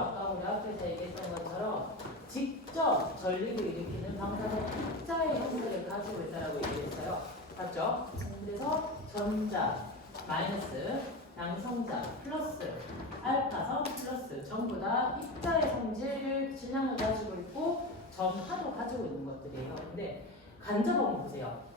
아까 우리 앞에서 얘기했던 것처럼 직접 전리를 일으키는 방사선 입자의 형태를 가지고 있다라고 얘기했어요. 맞죠? 그래서 전자, 마이너스, 양성자, 플러스, 알파선, 플러스 전부 다 입자의 성질을 질량을 가지고 있고 전하도 가지고 있는 것들이에요. 근데 간접은 보세요.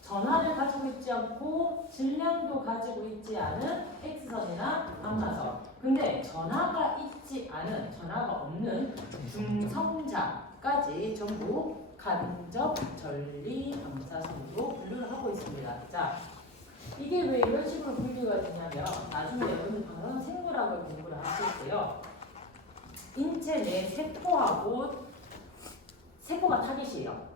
전하를 가지고 있지 않고 질량도 가지고 있지 않은 X선이나 방사선. 근데 전하가 있지 않은, 전하가 없는 중성자까지 전부 간접 전리 방사선으로 분류를 하고 있습니다. 자, 이게 왜 이런 식으로 분류가 되냐면 나중에 여러분들 방사선 생물학을 공부를 하실 때요. 인체 내 세포하고 세포가 타깃이에요.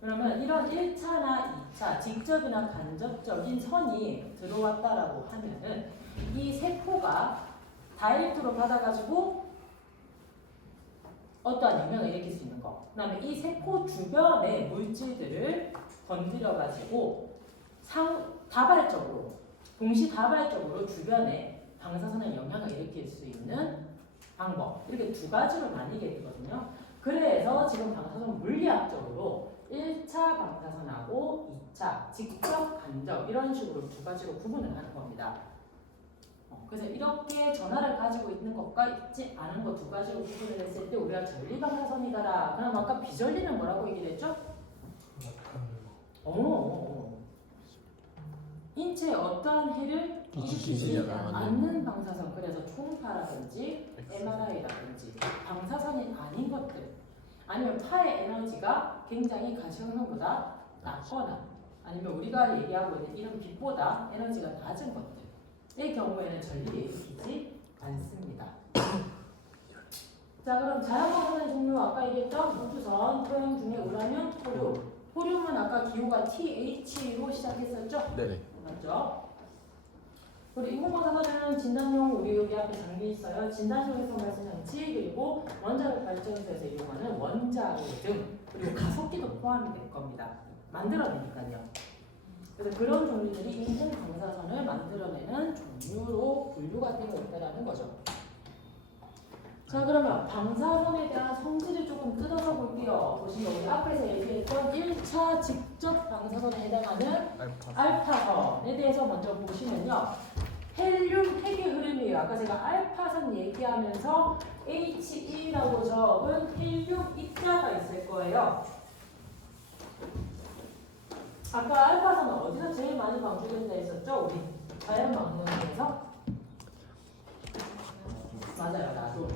그러면 이런 1차나 2차 직접이나 간접적인 선이 들어왔다라고 하면은 이 세포가 다이렉트로 받아가지고 어떠한 영향을 일으킬 수 있는 거. 그 다음에 이 세포 주변의 물질들을 건드려가지고 다발적으로, 동시다발적으로 주변에 방사선의 영향을 일으킬 수 있는 방법. 이렇게 두 가지로 나뉘게 되거든요. 그래서 지금 방사선 물리학적으로 1차 방사선하고 2차 직접 간접 이런 식으로 두 가지로 구분을 하는 겁니다. 그래서 이렇게 전하를 가지고 있는 것과 있지 않은 것 두 가지로 구분을 했을 때 우리가 전리 방사선이다라. 그럼 아까 비전리는 뭐라고 얘기를 했죠? 인체에 어떠한 해를 일으키지 않는 방사선. 그래서 초음파라든지 MRI라든지 방사선이 아닌 것들, 아니면 파의 에너지가 굉장히 가시광선보다 낮거나 아니면 우리가 얘기하고 있는 이런 빛보다 에너지가 낮은 것들의 경우에는 전리를 일으키지 않습니다. 자, 그럼 자연방사선의 종류 아까 얘기했던 우주선, 토양 중에 우라늄, 토륨. 토륨은 아까 기호가 TH로 시작했었죠? 네. 맞죠? 우리 인공방사선은 진단용 우리 여기 앞에 장비 있어요. 진단용에서 말씀 장치 그리고 원자력 발전소에서 이용하는 원자로 등 그리고 가속기도 포함이 될 겁니다. 만들어내니까요. 그래서 그런 종류들이 인공방사선을 만들어내는 종류로 분류가 되어 있다는 거죠. 자, 그러면 방사선에 대한 성질을 조금 뜯어서 볼게요. 보시면 우리 앞에서 얘기했던 1차 직접 방사선에 해당하는 알파선에 대해서 먼저 보시면요. 헬륨 핵의 흐름이에요. 아까 제가 알파선 얘기하면서 He라고 적은 헬륨 입자가 있을 거예요. 아까 알파선은 어디서 제일 많이 방출된다 했었죠? 우리 자연방사선에서? 맞아요, 나도.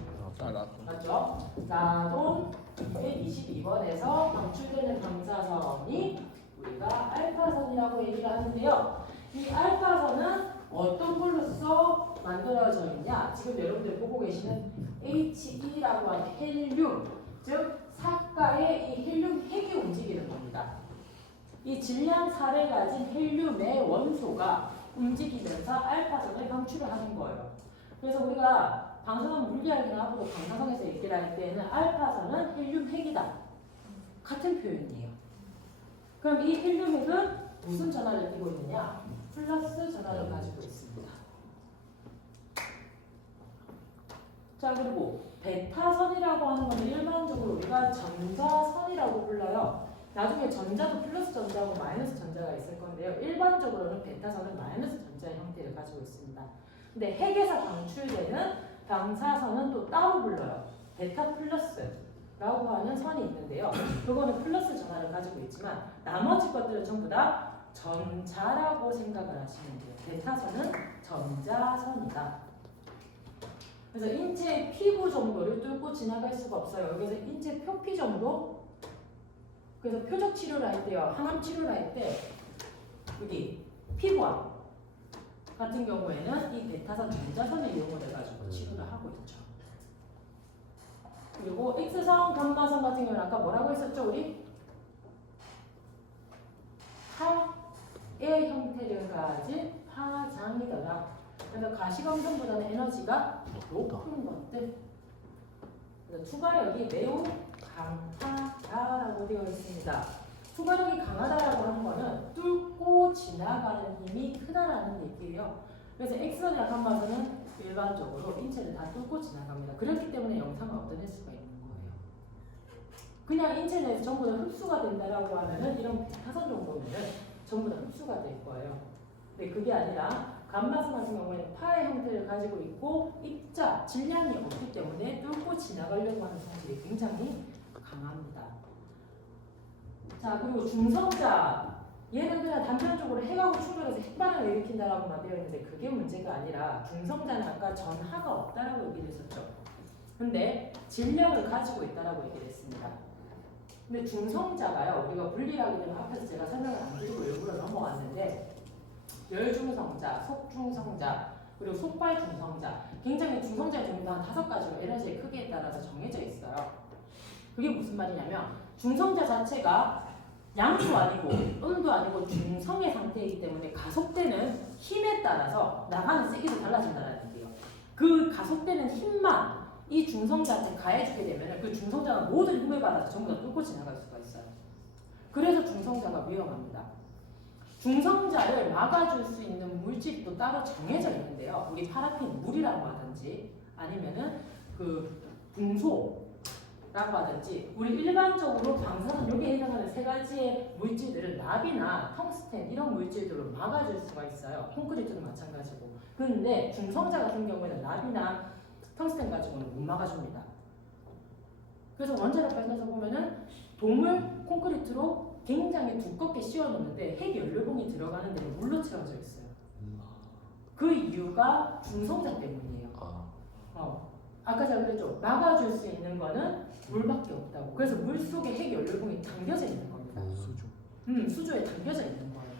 맞죠? 나돈 222번에서 방출되는 방사선이 우리가 알파선이라고 얘기를 하는데요. 이 알파선은 어떤 걸로써 만들어져 있냐? 지금 여러분들 보고 계시는 He라고 하는 헬륨, 즉 사가의 이 헬륨 핵이 움직이는 겁니다. 이 질량 4를 가진 헬륨의 원소가 움직이면서 알파선을 방출을 하는 거예요. 그래서 우리가 방사선 물리학이나 앞으로 방사선에서 얘기를 할 때는 알파선은 헬륨 핵이다. 같은 표현이에요. 그럼 이 헬륨 핵은 무슨 전하를 띠고 있느냐? 플러스 전하를 가지고 있습니다. 자, 그리고 베타선이라고 하는 것은 일반적으로 우리가 전자선이라고 불러요. 나중에 전자도 플러스 전자하고 마이너스 전자가 있을 건데요. 일반적으로는 베타선은 마이너스 전자의 형태를 가지고 있습니다. 근데 핵에서 방출되는 방사선은 또 따로 불러요. 베타 플러스라고 하는 선이 있는데요. 그거는 플러스 전하를 가지고 있지만 나머지 것들은 전부 다 전자라고 생각을 하시면 돼요. 베타선은 전자선이다. 그래서 인체 피부 정도를 뚫고 지나갈 수가 없어요. 여기서 인체 표피 정도? 그래서 표적 치료를 할 때요. 항암 치료를 할 때 여기 피부암 같은 경우에는 이 베타선 전자선을 이용을 해가지고 치료를 하고 있죠. 그리고 X선, 감마선 같은 경우는 아까 뭐라고 했었죠, 우리? 파의 형태를 가진 파장이더라. 그래서 가시광선보다는 에너지가 높은 것들. 그래서 투과력이 매우 강하다라고 되어 있습니다. 투과력이 강하다라고 하는 거는 뚫고 지나가는 힘이 크다라는 얘기예요. 그래서 X선이나 감마선은 일반적으로 인체를 다 뚫고 지나갑니다. 그렇기 때문에 영상을 얻어낼 수가 있는 거예요. 그냥 인체 내에서 전부 다 흡수가 된다라고 하면은 이런 베타선 정도면은 전부 다 흡수가 될 거예요. 근데 그게 아니라 감마선 같은 경우에는 파의 형태를 가지고 있고 입자, 질량이 없기 때문에 뚫고 지나가려고 하는 성질이 굉장히 강합니다. 자, 그리고 중성자. 얘는 그냥 단편적으로 핵하고 충돌해서 핵반응을 일으킨다라고만 되어 있는데 그게 문제가 아니라 중성자는 아까 전하가 없다라고 얘기를 했었죠. 근데 질량을 가지고 있다라고 얘기를 했습니다. 근데 중성자가요, 우리가 분리하게 되면 앞에서 제가 설명을 안 드리고 일부러 넘어왔는데 열중성자, 속중성자, 그리고 속발중성자, 굉장히 중성자의 종류가 한 5가지로 에너지의 크기에 따라서 정해져 있어요. 그게 무슨 말이냐면 중성자 자체가 양도 아니고 음도 아니고 중성의 상태이기 때문에 가속되는 힘에 따라서 나가는 세기도 달라진다는 얘기예요. 그 가속되는 힘만 이 중성자한테 가해주게 되면 그 중성자가 모든 힘을 받아서 전부 다 뚫고 지나갈 수가 있어요. 그래서 중성자가 위험합니다. 중성자를 막아줄 수 있는 물질이 또 따로 정해져 있는데요. 우리 파라핀 물이라고 하든지 아니면은 그 붕소 라고 하든지 우리 일반적으로 방사선 여기에 해당하는 3가지의 물질들은 납이나 텅스텐 이런 물질들로 막아줄 수가 있어요. 콘크리트도 마찬가지고. 그런데 중성자 같은 경우에는 납이나 텅스텐 가지고는 못 막아줍니다. 그래서 원자력 발전소 보면은 동물 콘크리트로 굉장히 두껍게 씌워놓는데 핵 연료봉이 들어가는 데는 물로 채워져 있어요. 그 이유가 중성자 때문이에요. 아까 제가 그랬죠. 막아줄 수 있는 거는 물밖에 없다고. 그래서 물 속에 핵 연료봉이 담겨져 있는 겁니다. 수조에 담겨져 있는 거예요.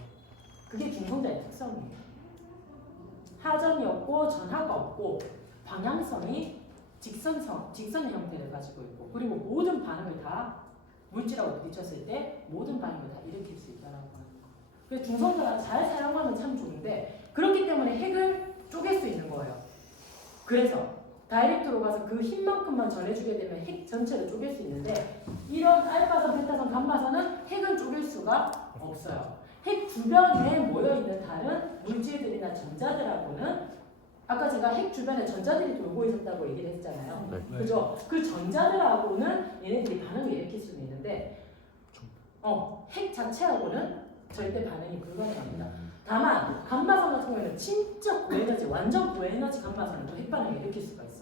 그게 중성자의 특성이에요. 하전이 없고 전하가 없고 방향성이 직선의 형태를 가지고 있고 그리고 모든 반응을 다 물질하고 부딪혔을 때 모든 반응을 다 일으킬 수 있다라고 하는 거. 그래서 중성자가 잘 사용하면 참 좋은데 그렇기 때문에 핵을 쪼갤 수 있는 거예요. 그래서 다이렉트로 가서 그 힘만큼만 전해주게 되면 핵 전체를 쪼갤 수 있는데 이런 알파선, 베타선, 감마선은 핵을 쪼갤 수가 없어요. 핵 주변에 모여있는 다른 물질들이나 전자들하고는 아까 제가 핵 주변에 전자들이 돌고 있었다고 얘기를 했잖아요. 네. 그죠? 그 전자들하고는 얘네들이 반응을 일으킬 수는 있는데 핵 자체하고는 절대 반응이 불가능합니다. 다만 감마선 같은 경우에는 진짜 고에너지, 완전 고에너지 감마선은 또 핵 반응을 일으킬 수가 있어요.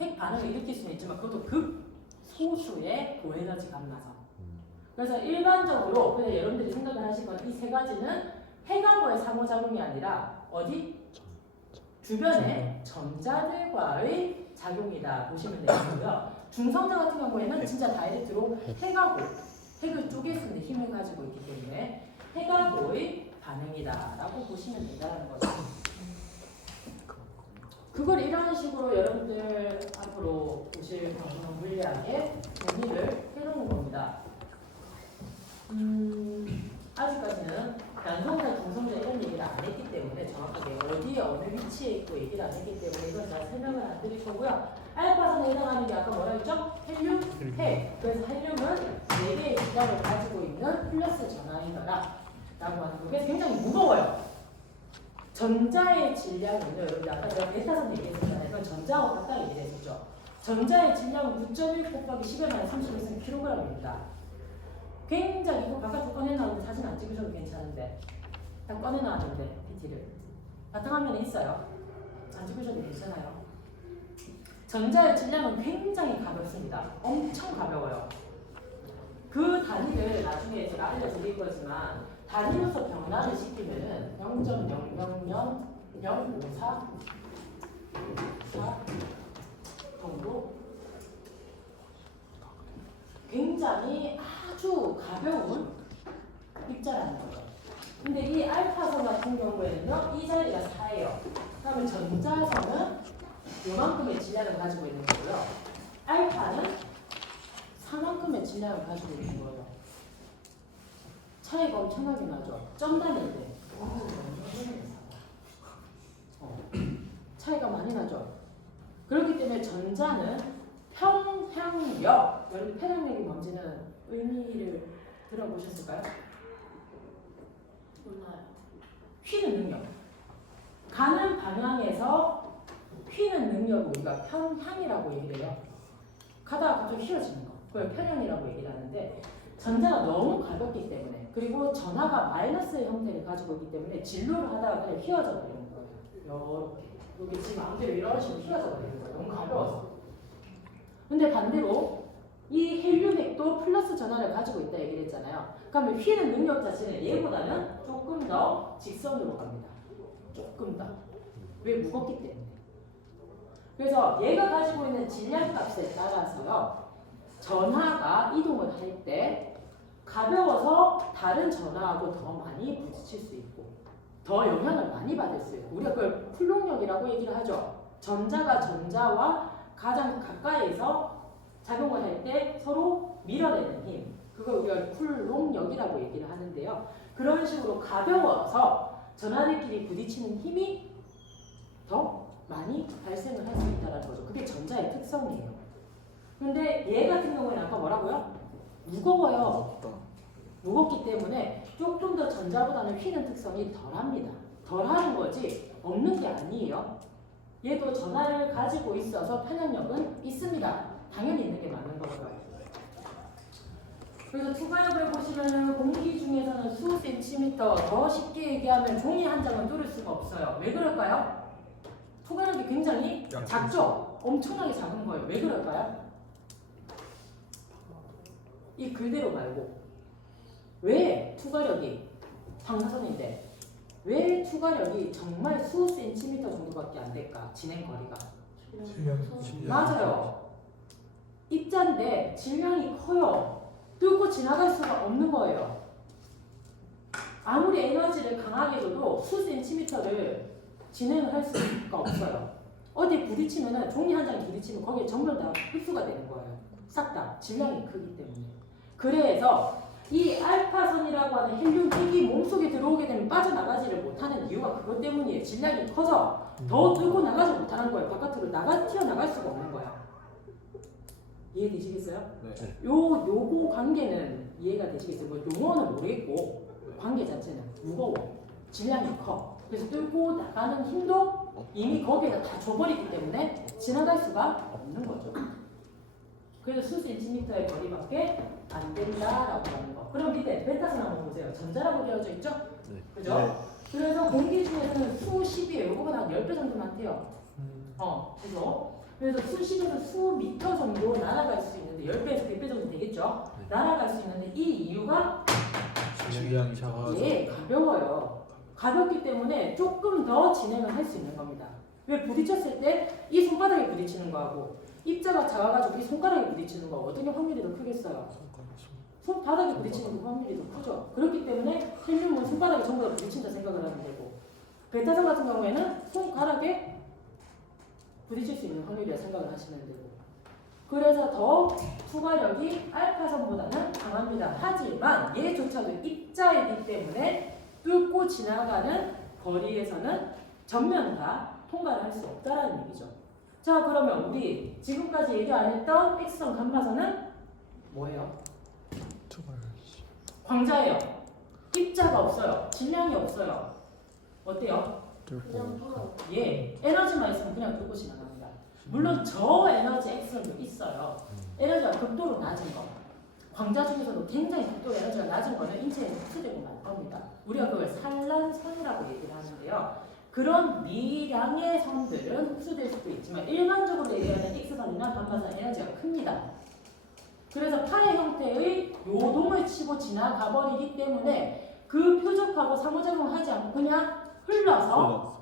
핵 반응을 일으킬 수는 있지만 그것도 극소수의 고에너지 감마선. 그래서 일반적으로 그냥 여러분들이 생각을 하실 건 이 3가지는 핵하고의 상호작용이 아니라 어디? 주변의 전자들과의 작용이다 보시면 되고요. 중성자 같은 경우에는 진짜 다이렉트로 핵을 쪼갤 수 있는 힘을 가지고 있기 때문에 핵하고의 반응이다라고 보시면 된다는 거죠. 그걸 이런 식으로 여러분들 앞으로 보실 방송 물리학에 정리를 해놓은 겁니다. 아직까지는 난성자, 중성자 이런 얘기를 안 했기 때문에 정확하게 어디에 어느 위치에 있고 얘기를 안 했기 때문에 이건 잘 설명을 안 드릴 거고요. 알파선에 해당하는 게 아까 뭐라 했죠? 헬륨, 핵. 그래서 헬륨은 4개의 질량을 가지고 있는 플러스 전하이더라 라고 하는 거. 그래서 굉장히 무거워요. 전자의 질량은요, 여러분 아까 제가 베타선 얘기했었잖아요. 이건 전자와 같다 얘기를 했었죠. 전자의 질량은 9.1 곱하기 10의 마이너스 30을 kg입니다. 굉장히 이거 바깥으로 꺼내놨는데 사진 안 찍으셔도 괜찮은데 딱 꺼내놨는데 PT를 바탕화면에 있어요. 안 찍으셔도 괜찮아요. 전자의 질량은 굉장히 가볍습니다. 엄청 가벼워요. 그 단위를 나중에 제가 알려드릴 거지만 단위로서 변화를 시키면은 0.00004 정도 굉장히 아주 가벼운 입자라는 거죠. 근데 이 알파선 같은 경우에는요, 이 자리가 4예요. 그러면 전자선은 요만큼의 질량을 가지고 있는 거고요. 알파는 4만큼의 질량을 가지고 있는 거예요. 차이가 엄청나게 나죠. 점 단위일 때. 차이가 많이 나죠. 그렇기 때문에 전자는 평행력, 여러분 평행력이 뭔지는 의미를 들어보셨을까요? 몰라요. 휘는 능력. 가는 방향에서 휘는 능력을 우리가 편향이라고 얘기를 해요. 가다가 갑자기 휘어지는 거. 그걸 편향이라고 얘기를 하는데 전자가 너무 가볍기 때문에 그리고 전하가 마이너스 형태를 가지고 있기 때문에 진로를 하다가 그냥 휘어져 버리는 거예요. 이렇게 여기 지금 아무데로 이런 식으로 휘어져 버리는 거예요. 너무 가벼워서. 근데 반대로 이 헬륨액도 플러스 전하를 가지고 있다 얘기를 했잖아요. 그러면 휘는 능력 자체는 얘보다는 조금 더 직선으로 갑니다. 조금 더. 왜? 무겁기 때문에. 그래서 얘가 가지고 있는 질량값에 따라서요. 전하가 이동을 할 때 가벼워서 다른 전하하고 더 많이 부딪힐 수 있고 더 영향을 많이 받을 수 있고 우리가 그걸 쿨롱력이라고 얘기를 하죠. 전자가 전자와 가장 가까이서 작용을 할 때 서로 밀어내는 힘 그걸 우리가 쿨롱력이라고 얘기를 하는데요. 그런 식으로 가벼워서 전하들끼리 부딪히는 힘이 더 많이 발생을 할 수 있다는 거죠. 그게 전자의 특성이에요. 근데 얘 같은 경우에는 아까 뭐라고요? 무거워요. 무겁기 때문에 조금 더 전자보다는 휘는 특성이 덜합니다. 덜하는 거지 없는 게 아니에요. 얘도 전하를 가지고 있어서 편향력은 있습니다. 당연히 있는 게 맞는 거고요. 그래서 투과력을 보시면은 공기 중에서는 수 센티미터 더 쉽게 얘기하면 종이 한 장은 뚫을 수가 없어요. 왜 그럴까요? 투과력이 굉장히 작죠? 엄청나게 작은 거예요. 왜 그럴까요? 이 글대로 말고 왜 투과력이 방사선인데 왜 투과력이 정말 수 센티미터 정도밖에 안 될까? 진행 거리가 맞아요. 입자인데 질량이 커요. 뚫고 지나갈 수가 없는 거예요. 아무리 에너지를 강하게 줘도 수 센티미터를 진행을 할 수가 없어요. 어디 부딪히면은 종이 한 장 부딪히면 거기에 전부 다 흡수가 되는 거예요. 싹 다 질량이 크기 때문에. 그래서 이 알파선이라고 하는 헬륨 핵이 몸속에 들어오게 되면 빠져나가지를 못하는 이유가 그것 때문이에요. 질량이 커서 더 뚫고 나가지 못하는 거예요. 바깥으로 튀어나갈 수가 없는 거예요. 이해되시겠어요? 네. 요거 관계는 이해가 되시겠어요? 뭐 용어는 모르겠고 관계 자체는 무거워. 질량이 커. 그래서 뚫고 나가는 힘도 이미 거기에다 다 줘버리기 때문에 지나갈 수가 없는 거죠. 그래서 수 센티미터의 거리밖에 안 된다라고 하는 거. 그럼 밑에 베타선 한번 보세요. 전자라고 되어져 있죠? 네. 그죠? 네. 그래서 공기 중에서는 수십이에요. 이거보다 한 10배 정도 많대요. 그죠? 그래서 수십에서 수미터 정도 날아갈 수 있는데 10배에서 100배 정도 되겠죠? 네. 날아갈 수 있는데 이 이유가 질량이 작아서 가벼워요. 가볍기 때문에 조금 더 진행을 할 수 있는 겁니다. 왜 부딪혔을 때 이 손바닥에 부딪히는 거하고 입자가 작아가지고 이 손가락에 부딪히는 거 어떻게 확률이 더 크겠어요? 손바닥에 부딪히는 그 확률이 더 크죠. 그렇기 때문에 헬륨은 손바닥에 전부 다 부딪힌다 생각을 하면 되고 베타선 같은 경우에는 손가락에 부딪힐 수 있는 확률이라 생각을 하시면 되고 그래서 더 투과력이 알파선보다는 강합니다. 하지만 얘조차도 입자이기 때문에 뚫고 지나가는 거리에서는 전면 다 통과를 할 수 없다라는 얘기죠. 자 그러면 우리 지금까지 얘기 안 했던 X선 감마선은 뭐예요? 광자예요. 입자가 없어요. 질량이 없어요. 어때요? 예, 에너지만 있으면 그냥 뚫고 지나갑니다. 물론 저 에너지 X선도 있어요. 에너지가 극도로 낮은 거. 광자 중에서도 굉장히 극도로 에너지가 낮은 거는 인체에 흡수되고 말 겁니다. 우리가 그걸 산란선이라고 얘기를 하는데요. 그런 미량의 선들은 흡수될 수도 있지만 일반적으로 얘기하는 X선이나 감마선 에너지가 큽니다. 그래서 파의 형태의 요동을 치고 지나가 버리기 때문에 그 표적하고 상호작용하지 않고 그냥 흘러서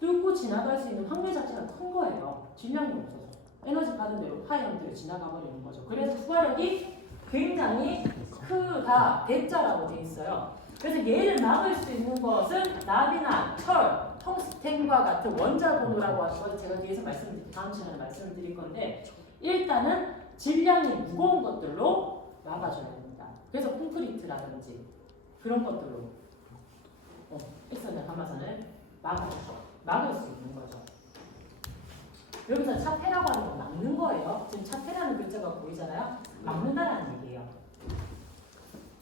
뚫고 지나갈 수 있는 확률 자체가 큰 거예요. 질량이 없어서. 에너지 받은 대로 파의 형태로 지나가 버리는 거죠. 그래서 투과력이 굉장히 크다. 대자라고 되어 있어요. 그래서 얘를 막을 수 있는 것은 납이나 철, 텅스텐과 같은 원자번호라고 하고 제가 뒤에서 다음 시간에 말씀을 드릴 건데 일단은 질량이 무거운 것들로 막아줘야 됩니다. 그래서 콘크리트라든지 그런 것들로 X선이나 감마선을 막을 수 있는 거죠. 여기서 차폐라고 하는 건 막는 거예요. 지금 차폐라는 글자가 보이잖아요. 막는다라는 얘기예요.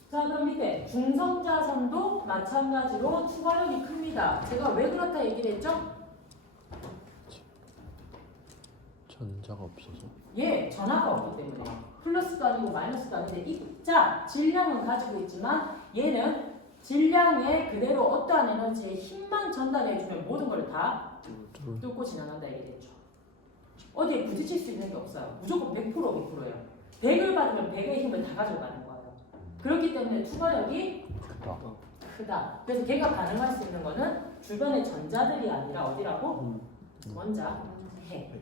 자, 그럼 밑에 중성자선도 마찬가지로 추가력이 큽니다. 제가 왜 그렇다 얘기를 했죠? 전자가 없어서. 예, 전하가 없기 때문에 플러스도 아니고 마이너스도 아닌데 입자, 질량은 가지고 있지만 얘는 질량에 그대로 어떠한 에너지의 힘만 전달해주면 모든 걸 다 뚫고 지나간다 얘기겠죠. 어디에 부딪힐 수 있는 게 없어요. 무조건 100%예요. 100을 받으면 100의 힘을 다 가져가는 거예요. 그렇기 때문에 추가력이 크다. 그래서 걔가 반응할 수 있는 거는 주변의 전자들이 아니라 어디라고? 원자, 핵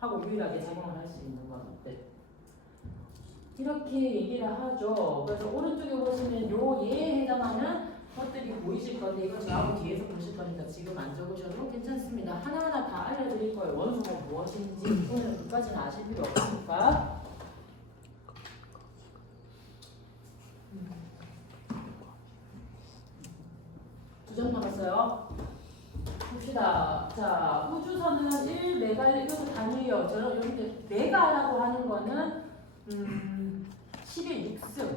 하고 유일하게 작용을 할 수 있는 것들. 이렇게 얘기를 하죠. 그래서 오른쪽에 보시면 요 예에 해당하는 것들이 보이실 건데 이거 저하고 뒤에서 보실 거니까 지금 안 적으셔도 괜찮습니다. 하나하나 다 알려드릴 거예요. 원소가 무엇인지 오늘은 그까지는 아실 필요 없으니까. 두 점 남았어요. 봅시다. 자, 우주선은 1메가, 이것도 단위예요. 저는 여기 메가라고 하는 거는 10의 6승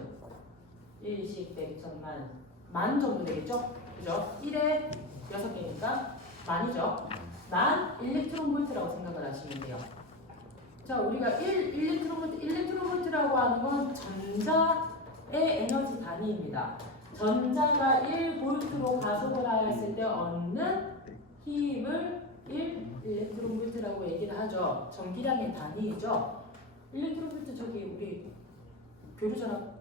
1식 100천만 만 정도 되겠죠? 그죠? 1에 6개니까 만이죠. 만 일렉트론 볼트라고 생각을 하시면 돼요. 자, 우리가 1일렉트론 볼트라고 하는 건 전자의 에너지 단위입니다. 전자가 1볼트로 가속을 하였을 때 얻는 힘을 1일렉트론 볼트라고 얘기를 하죠. 전기량의 단위이죠. 일렉트론 볼트 저기 우리 교류전압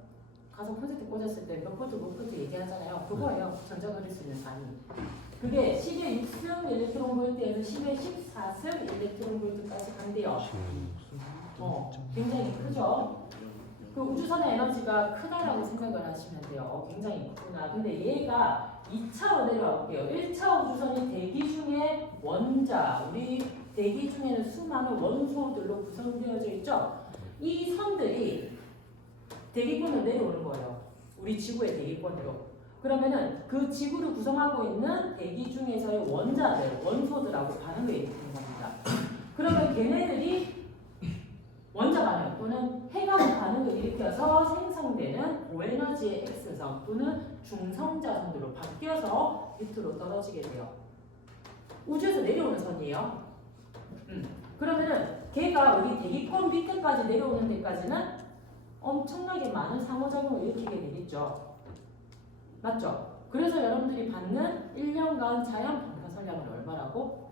가속 콘센트 꽂았을 때 몇 볼트 얘기하잖아요. 그거예요. 전자가 흐를 수 있는 단위. 그게 10의 6승 일렉트론 볼트에서 10의 14승 일렉트론 볼트까지 간대요. 굉장히 크죠. 그 우주선의 에너지가 크다라고 생각을 하시면 돼요. 굉장히 크구나. 근데 얘가 2차로 내려와 볼게요. 1차 우주선이 대기 중에 원자, 우리 대기 중에는 수많은 원소들로 구성되어져 있죠. 이 선들이 대기권으로 내려오는 거예요. 우리 지구의 대기권으로. 그러면은 그 지구를 구성하고 있는 대기 중에서의 원자들, 원소들하고 반응을 일으키는 겁니다. 그러면 걔네들이 원자 반응 또는 핵하고 반응을 일으켜서 생성되는 고에너지의 X선 또는 중성자선으로 바뀌어서 밑으로 떨어지게 돼요. 우주에서 내려오는 선이에요. 그러면은 걔가 우리 대기권 밑에까지 내려오는 데까지는 엄청나게 많은 상호작용을 일으키게 되겠죠. 맞죠? 그래서 여러분들이 받는 1년간 자연 방사선량은 얼마라고?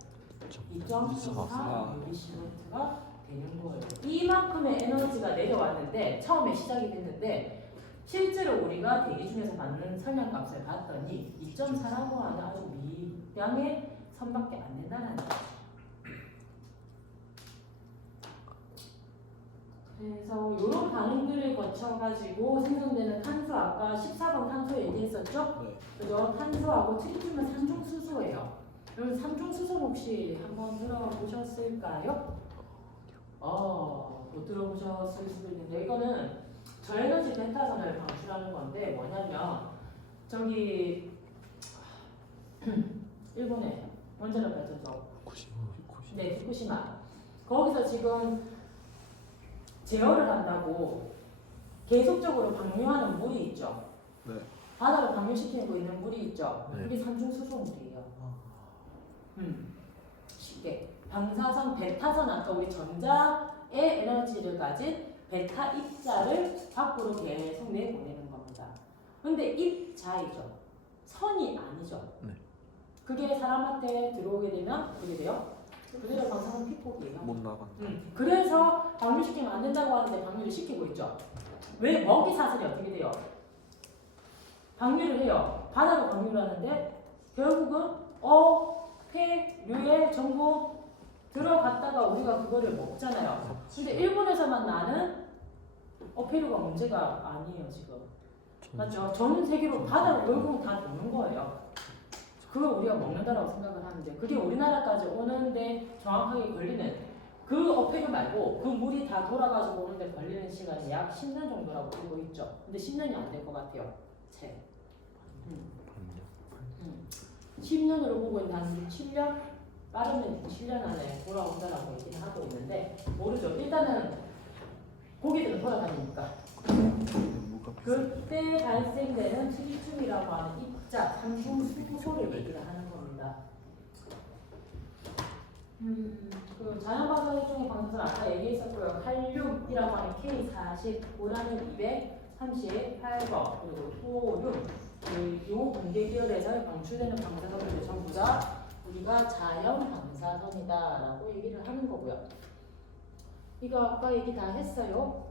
2.44 밀리시멘트가 되는 거예요. 이만큼의 에너지가 내려왔는데 처음에 시작이 됐는데 실제로 우리가 대기 중에서 받는 선량값을 봤더니 2.4라고 하는 아주 미량의 선밖에 안 된다는 거죠. 그래서 이런 반응들을 거쳐가지고 생성되는 탄소, 아까 14번 탄소 얘기했었죠? 네. 그죠? 탄소하고 트리튬은 삼중수소예요. 여러분 삼중수소 혹시 한번 들어보셨을까요? 못 들어보셨을 수도 있는데 이거는 저에너지 베타선을 방출하는 건데 뭐냐면 저기 일본의 원자력 발전소 네, 후쿠시마 거기서 지금 제어를 한다고 계속적으로 방류하는 물이 있죠. 네. 바다로 방류시키고 있는 물이 있죠. 네. 물이 삼중수소물이에요. 쉽게 방사선, 베타선 아까 우리 전자의 에너지를 가진 베타 입자를 밖으로 계속 내보내는 겁니다. 근데 입자이죠. 선이 아니죠. 네. 그게 사람한테 들어오게 되면 어떻게 돼요? 그대로 방사선 피폭이에요. 못 나간다. 그래서 방류시키면 안 된다고 하는데 방류를 시키고 있죠. 왜 먹이 사슬이 어떻게 돼요? 방류를 해요. 바다로 방류를 하는데 결국은 폐류에 전부 들어갔다가 우리가 그거를 먹잖아요. 근데 일본에서만 나는 폐류가 문제가 아니에요 지금. 맞죠? 전 세계로 바다로 결국은 다 먹는 거예요. 그걸 우리가 먹는다라고 생각을 하는데 그게 우리나라까지 오는데 정확하게 걸리는 그 어폐류 말고 그 물이 다 돌아가지고 오는데 걸리는 시간이 약 10년 정도라고 보고 있죠. 근데 10년이 안 될 것 같아요. 채. 10년으로 보고 있는 한 7년? 빠르면 7년 안에 돌아온다라고 얘기를 하고 있는데 모르죠. 일단은 고기들은 돌아다니니까. 뭐가 그때 발생되는 트리튬이라고 하는 입자, 삼중수소를 얘기를 하는 겁니다. 그 자연방사능 중에 방사선 아까 얘기했었고요. 칼륨이라고 하는 K40, 우라늄 238번, 그리고 토륨, 요 공개기열에서 방출되는 방사선들 전부 다 우리가 자연 방사선이다라고 얘기를 하는 거고요. 이거 아까 얘기 다 했어요.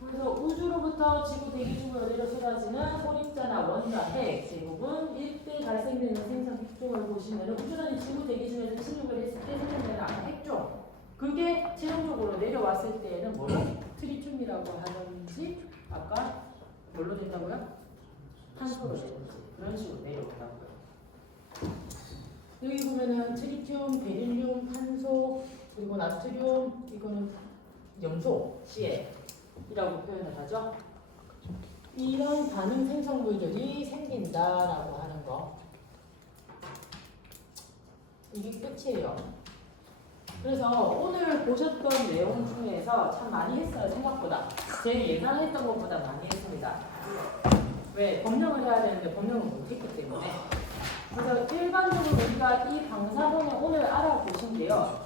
그래서 우주로부터 지구 대기 중으로 내려 쏟아지는 소립자나 원자, 핵 대부분 이때 발생되는 생성 핵종을 보시면 우주선이 지구 대기 중에서 침묵을 했을 때 생성되는 아까 핵종 그게 최종적으로 내려왔을 때에는 뭐로? 트리튬이라고 하는지 아까 뭘로 된다고요? 탄소로 되는지 그런 식으로 내려온다고요. 여기 보면은 트리튬, 베릴륨, 탄소 그리고 나트륨 이거는 염소, Cl이라고 표현을 하죠. 이런 반응 생성물들이 생긴다라고 하는 거. 이게 끝이에요. 그래서 오늘 보셨던 내용 중에서 참 많이 했어요. 생각보다. 제 예상했던 것보다 많이 했습니다. 왜? 법령을 해야 되는데 법령을 못했기 때문에. 그래서 일반적으로 우리가 이 방사선을 오늘 알아보신 게요.